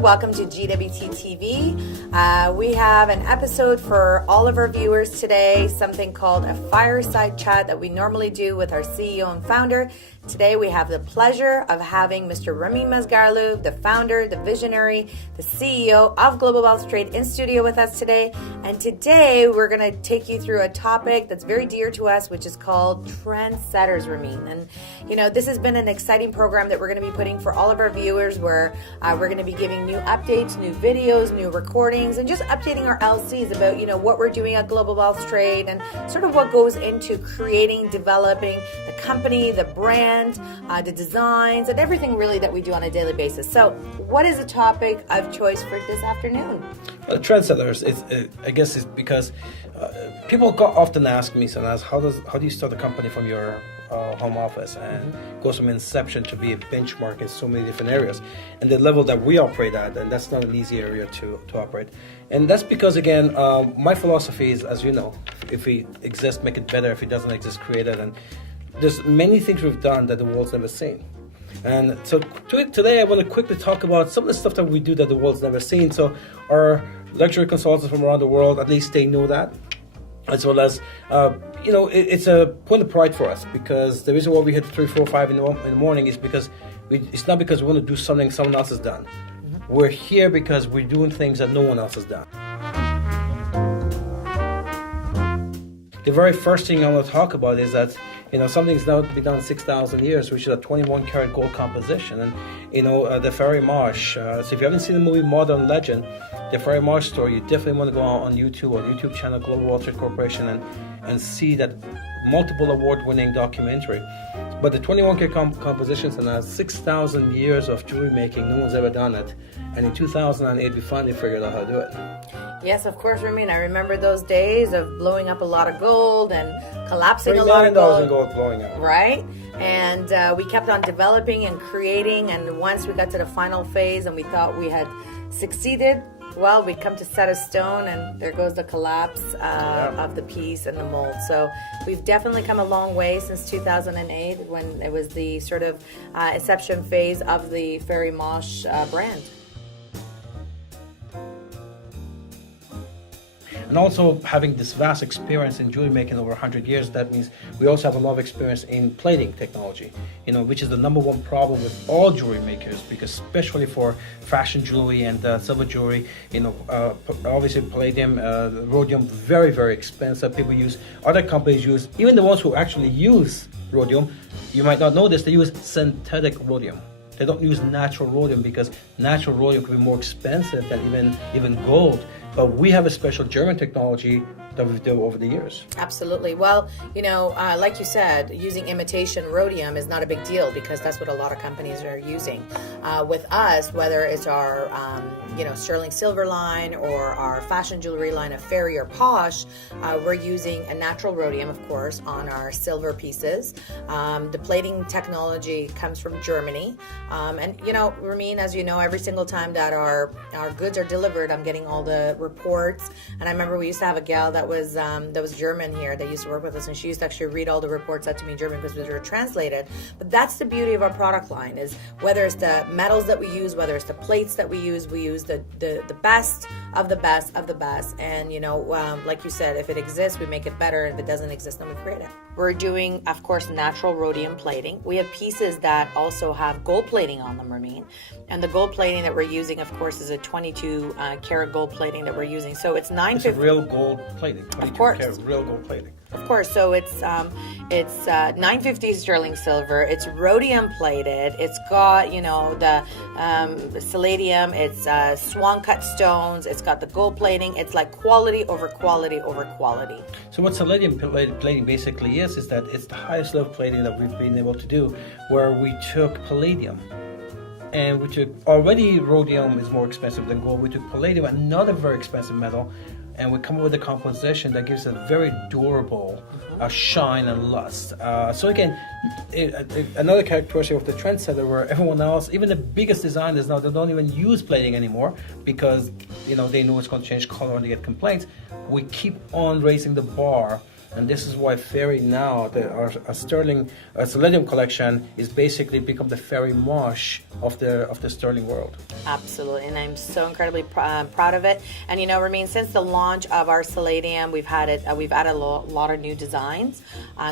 Welcome to GWT TV. We have an episode for all of our viewers today, something called a Fireside chat that we normally do with our CEO and founder. Today we have the pleasure of having Mr. Ramin Mazgarlu, the founder, the visionary, the CEO of Global Wealth Trade in studio with us today. And today we're going to take you through a topic that's very dear to us, which is called Trendsetters, Ramin. And you know, this has been an exciting program that we're going to be putting for all of our viewers where we're going to be giving new updates, new videos, new recordings, and just updating our LCs about, you know, what we're doing at Global Wealth Trade and sort of what goes into creating, developing the company, the brand, the designs, and everything really that we do on a daily basis. So what is the topic of choice for this afternoon? Trendsetters, I guess it's because people often ask me sometimes, how do you start a company from your home office and goes from inception to be a benchmark in so many different areas, and the level that we operate at, and that's not an easy area to operate. And that's because, again, my philosophy is, as you know, if it exists, make it better. If it doesn't exist, create it. And there's many things we've done that the world's never seen. And so today I want to quickly talk about some of the stuff that we do that the world's never seen. So our luxury consultants from around the world, at least they know that. As well as, it's a point of pride for us, because the reason why we hit 3, 4, 5 in the morning is because it's not because we want to do something someone else has done. We're here because we're doing things that no one else has done. The very first thing I want to talk about is that, something's now been done 6,000 years, which is a 21 karat gold composition. And, the Fairy Marsh. So if you haven't seen the movie Modern Legend, the Fairy Marsh story, you definitely want to go on YouTube or YouTube channel, Global Wealth Trade Corporation, and see that multiple award-winning documentary. But the 21 karat compositions and 6,000 years of jewelry making, no one's ever done it. And in 2008, we finally figured out how to do it. Yes, of course, Ramin. I remember those days of blowing up a lot of gold and collapsing a lot of gold. $3 million in gold blowing up. Right? And we kept on developing and creating. And once we got to the final phase and we thought we had succeeded, well, we'd come to set a stone and there goes the collapse of the piece and the mold. So we've definitely come a long way since 2008 when it was the sort of inception phase of the Fairy Marsh brand. And also having this vast experience in jewelry making over 100 years, that means we also have a lot of experience in plating technology, which is the number one problem with all jewelry makers, because especially for fashion jewelry and silver jewelry, obviously palladium, rhodium, very, very expensive. Other companies use, even the ones who actually use rhodium, you might not know this, they use synthetic rhodium. They don't use natural rhodium because natural rhodium could be more expensive than even gold. But we have a special German technology that we've done over the years. Absolutely. Well, like you said, using imitation rhodium is not a big deal because that's what a lot of companies are using. With us, whether it's our, sterling silver line or our fashion jewelry line of Fairy or Posh, we're using a natural rhodium, of course, on our silver pieces. The plating technology comes from Germany. And, Ramin, as you know, every single time that our goods are delivered, I'm getting all the reports. And I remember we used to have a gal that was German here that used to work with us, and she used to actually read all the reports out to me in German because they were translated. But that's the beauty of our product line, is whether it's the metals that we use, whether it's the plates that we use the best of the best of the best. And like you said, if it exists, we make it better. If it doesn't exist, then we create it. We're doing, of course, natural rhodium plating. We have pieces that also have gold plating on them, Ramin. And the gold plating that we're using, of course, is a 22 karat gold plating that we're using. So it's 950. It's real gold plating. 22 karat real gold plating. Of course. So it's 950 sterling silver. It's rhodium plated. It's got the palladium. It's swan cut stones. It's got the gold plating. It's like quality over quality over quality. So what palladium plating basically is that it's the highest level plating that we've been able to do, where we took palladium. And we took, already rhodium is more expensive than gold. We took palladium, another very expensive metal, and we come up with a composition that gives a very durable shine and lust. So again, another characteristic of the Trendsetter, where everyone else, even the biggest designers now, they don't even use plating anymore because they know it's going to change color and they get complaints. We keep on raising the bar And this is why Fairy now, our Sterling Selenium collection, is basically become the Fairy Mosh of the Sterling world. Absolutely, and I'm so incredibly proud of it. And Ramin, since the launch of our Selenium, we've added a lot of new designs.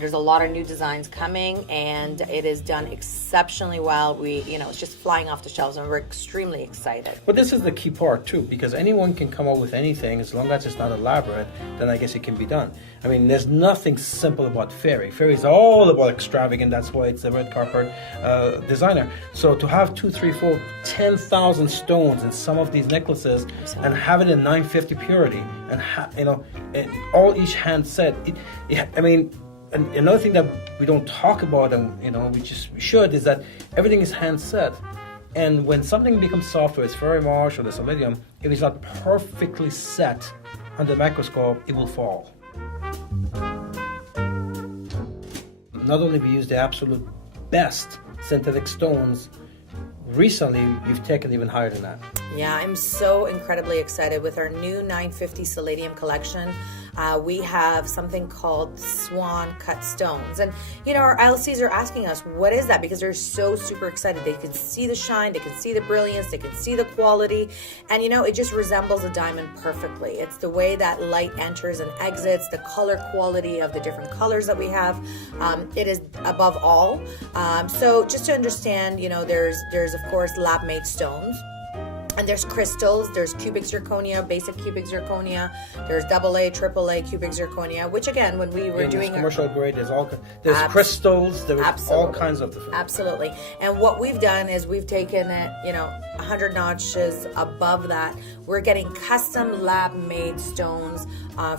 There's a lot of new designs coming, and it is done exceptionally well. It's just flying off the shelves, and we're extremely excited. But this is the key part too, because anyone can come up with anything as long as it's not elaborate. Then I guess it can be done. I mean, there's nothing simple about Fairy. Fairy is all about extravagant. That's why it's the red carpet designer. So to have 2, 3, 4, 10,000 stones in some of these necklaces, and have it in 950 purity, and and all each hand set. And another thing that we don't talk about, and we should, is that everything is hand set. And when something becomes soft, whether it's Fairy Mosh or the Selenium, if it's not perfectly set under the microscope, it will fall. Not only we use the absolute best synthetic stones, recently you've taken even higher than that. Yeah, I'm so incredibly excited with our new 950 Selenium collection. We have something called Swan Cut Stones. And, our LCs are asking us, what is that? Because they're so super excited. They can see the shine, they can see the brilliance, they can see the quality. And, it just resembles a diamond perfectly. It's the way that light enters and exits, the color quality of the different colors that we have. It is above all. So just to understand, there's of course lab-made stones. And there's crystals, there's cubic zirconia, basic cubic zirconia, there's AA, AAA cubic zirconia, which again, when we were doing commercial grade, there's crystals, there's all kinds of different. Absolutely. And what we've done is we've taken it, 100 notches above that. We're getting custom lab-made stones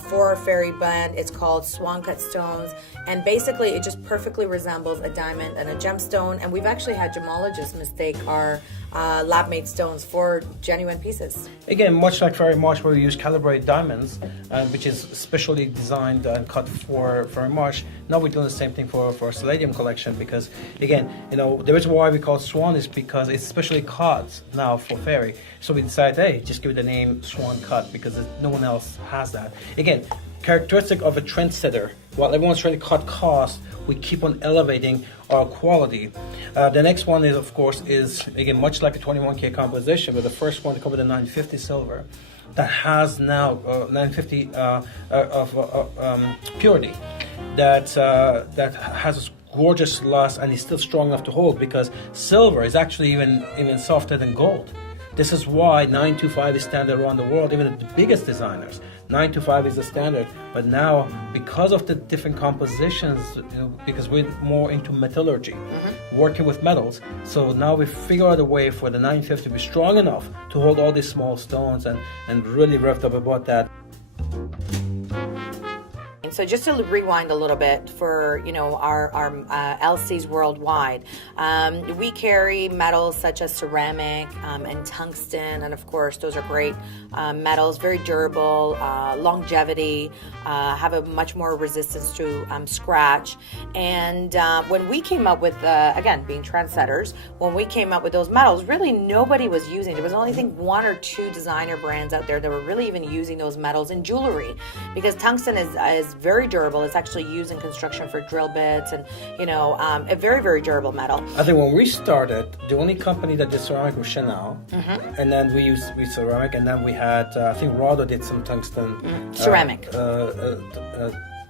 for our Fairy blend. It's called Swan Cut Stones. And basically, it just perfectly resembles a diamond and a gemstone. And we've actually had gemologists mistake our lab-made stones for genuine pieces. Again, much like Fairy Mosh, where we use calibrated diamonds, which is specially designed and cut for Fairy Mosh. Now we're doing the same thing for our Selenium collection, because again, the reason why we call it Swan is because it's specially cut now for Fairy. So we decided, hey, just give it the name Swan Cut, because no one else has that. Again, characteristic of a trendsetter. While everyone's trying to cut costs, we keep on elevating our quality. The next one is, of course, again much like a 21K composition, but the first one to come with a 950 silver that has now 950 of purity, that has a gorgeous luster and is still strong enough to hold, because silver is actually even softer than gold. This is why 925 is standard around the world, even at the biggest designers. 925 is the standard, but now because of the different compositions, because we're more into metallurgy, working with metals, so now we figure out a way for the 950 to be strong enough to hold all these small stones and really revved up about that. So just to rewind a little bit for our LCs worldwide, we carry metals such as ceramic and tungsten, and of course those are great metals, very durable, longevity, have a much more resistance to scratch. And when we came up with, again, being trendsetters, when we came up with those metals, really nobody was using. There was only, I think, 1 or 2 designer brands out there that were really even using those metals in jewelry, because tungsten is very durable. It's actually used in construction for drill bits, and a very, very durable metal. I think when we started, the only company that did ceramic was Chanel, and then we used ceramic, and then we had I think Rado did some tungsten ceramic.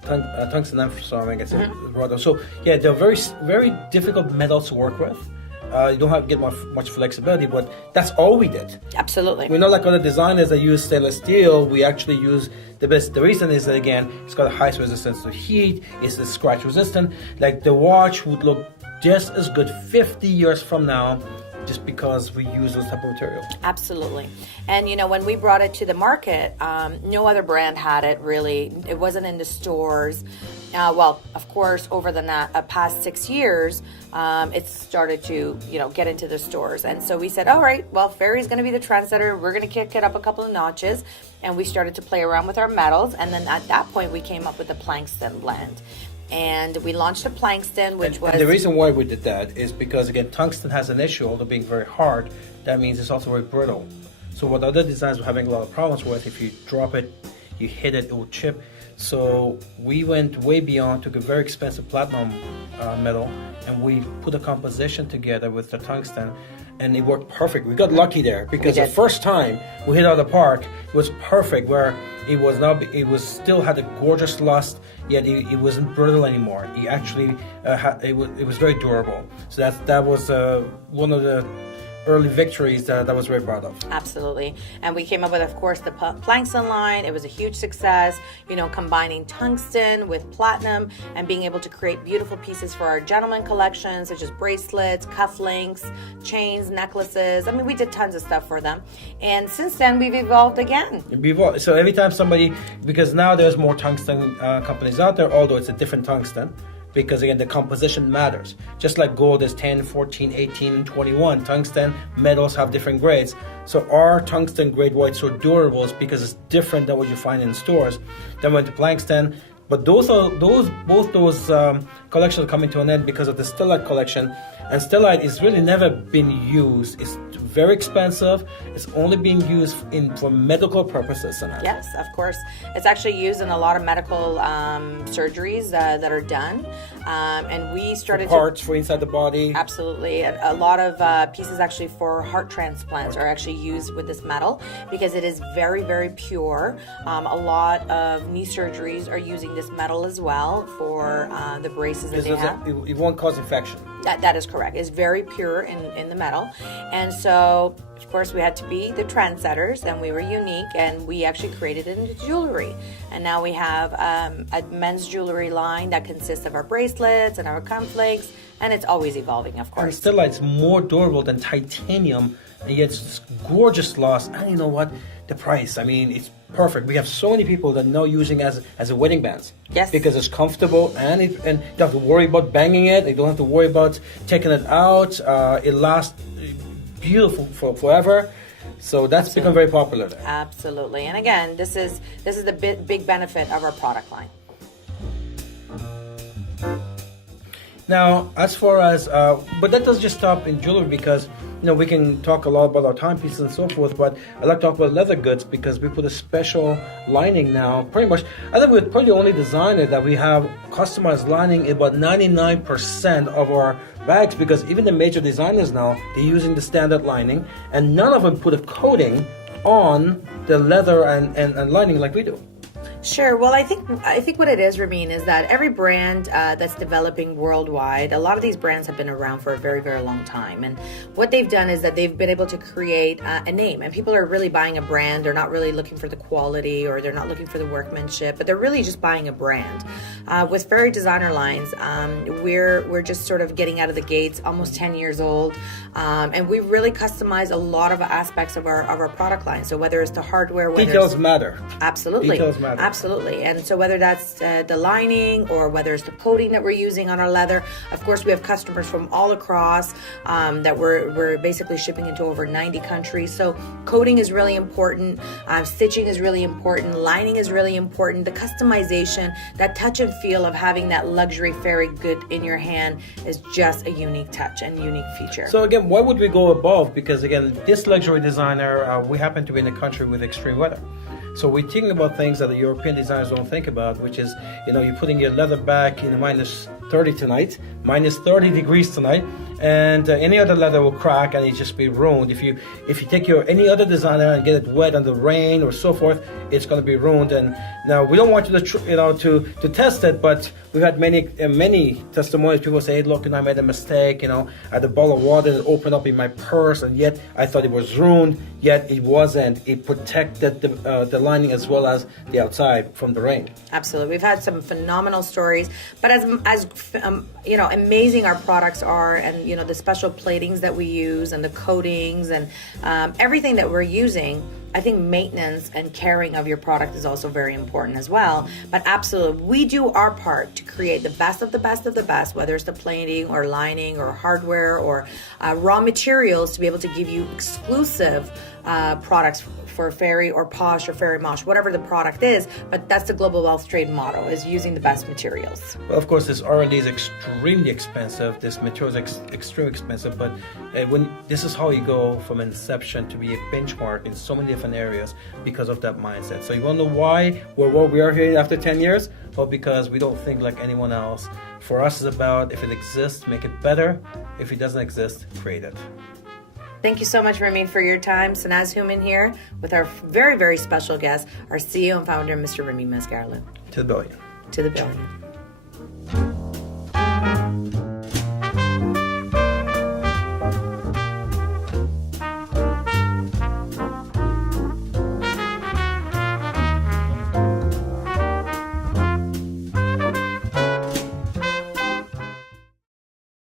Tungsten and ceramic. It's Rado. So yeah, they're very, very difficult metals to work with. You don't have to get much flexibility, but that's all we did. Absolutely. We're not like other designers that use stainless steel. We actually use the best. The reason is that, again, it's got a high resistance to heat, it's scratch resistant. Like the watch would look just as good 50 years from now, just because we use those type of materials. Absolutely. And when we brought it to the market, no other brand had it really. It wasn't in the stores. Well, of course, over the past 6 years, it started to, get into the stores. And so we said, all right, well, Fairy's going to be the trendsetter. We're going to kick it up a couple of notches. And we started to play around with our metals. And then at that point, we came up with the Plankston blend. And we launched a Plankston, which was... The reason why we did that is because, again, tungsten has an issue, although being very hard, that means it's also very brittle. So what other designs were having a lot of problems with, if you drop it you hit it, it will chip. So we went way beyond, took a very expensive platinum metal, and we put a composition together with the tungsten, and it worked perfect. We got lucky there because the first time we hit out of the park, it was perfect. Where it was still had a gorgeous lust, yet it wasn't brittle anymore. It actually it was very durable. So that was one of the early victories that I was very proud of. Absolutely. And we came up with, of course, the Plankton line. It was a huge success, combining tungsten with platinum and being able to create beautiful pieces for our gentleman collection, such as bracelets, cufflinks, chains, necklaces. I mean, we did tons of stuff for them. And since then, we've evolved again. So every time because now there's more tungsten companies out there, although it's a different tungsten. Because again, the composition matters. Just like gold is 10, 14, 18, and 21, tungsten metals have different grades. So our tungsten grade why it's so durable is because it's different than what you find in stores. Then went to Plankston. But both those collections are coming to an end because of the Stellite collection. And Stellite is really never been used. It's very expensive. It's only being used for medical purposes. Yes, of course. It's actually used in a lot of medical surgeries that are done. And we started parts for inside the body. Absolutely. A lot of pieces actually for heart transplants are actually used with this metal because it is very, very pure. A lot of knee surgeries are using this metal as well for the braces that they have. It won't cause infection. That is correct. It's very pure in the metal. And so, of course, we had to be the trendsetters, and we were unique, and we actually created it into jewelry. And now we have a men's jewelry line that consists of our bracelets and our cufflinks, and it's always evolving, of course. And Stellite's more durable than titanium, and yet it's gorgeous loss. And you know what? The price, I mean, it's perfect. We have so many people that know using as a wedding band. Yes. Because it's comfortable and you don't have to worry about banging it. You don't have to worry about taking it out. It lasts beautiful for forever. So that's become very popular there. Absolutely. And again, this is the big benefit of our product line. Now, as far as, but that doesn't just stop in jewelry because, we can talk a lot about our timepieces and so forth, but I like to talk about leather goods because we put a special lining now. Pretty much, I think we're probably the only designer that we have customized lining in about 99% of our bags because even the major designers now, they're using the standard lining and none of them put a coating on the leather and lining like we do. Sure. Well, I think what it is, Ramin, is that every brand that's developing worldwide, a lot of these brands have been around for a very, very long time. And what they've done is that they've been able to create a name. And people are really buying a brand. They're not really looking for the quality or they're not looking for the workmanship, but they're really just buying a brand. With Fairy Designer Lines, we're just sort of getting out of the gates, almost 10 years old. And we really customize a lot of aspects of our product line. So whether it's the hardware, details matter. Absolutely. Details matter. Absolutely. And so whether that's the lining or whether it's the coating that we're using on our leather, of course, we have customers from all across that we're basically shipping into over 90 countries. So coating is really important. Stitching is really important. Lining is really important. The customization, that touch and feel of having that luxury fairy good in your hand is just a unique touch and unique feature. So again, why would we go above? Because again, this luxury designer, we happen to be in a country with extreme weather. So we're thinking about things that the European designers don't think about, which is, you're putting your leather back in minus 30 tonight, minus 30 degrees tonight, and any other leather will crack and it just be ruined. If you take any other designer and get it wet in the rain or so forth, it's going to be ruined. And now we don't want you to test it, but we've had many testimonies. People say, hey, look, I made a mistake. I had a bottle of water that opened up in my purse, and yet I thought it was ruined. Yet it wasn't. It protected the lining as well as the outside from the rain. Absolutely, we've had some phenomenal stories. But as amazing our products are, and the special platings that we use, and the coatings, and everything that we're using. I think maintenance and caring of your product is also very important as well. But absolutely, we do our part to create the best of the best of the best, whether it's the plating or lining or hardware or raw materials, to be able to give you exclusive products for Fairy or Posh or Fairy Mosh, whatever the product is, but that's the Global Wealth Trade motto, is using the best materials. Well, of course, this R&D is extremely expensive. This material is extremely expensive, but when this is how you go from inception to be a benchmark in so many different areas because of that mindset. So you want to know why we're where we are here after 10 years? Well, because we don't think like anyone else. For us, it's about if it exists, make it better. If it doesn't exist, create it. Thank you so much, Ramin, for your time. Sanaz Human here with our very, very special guest, our CEO and founder, Mr. Ramin Masgarla. To the billion. To the billion.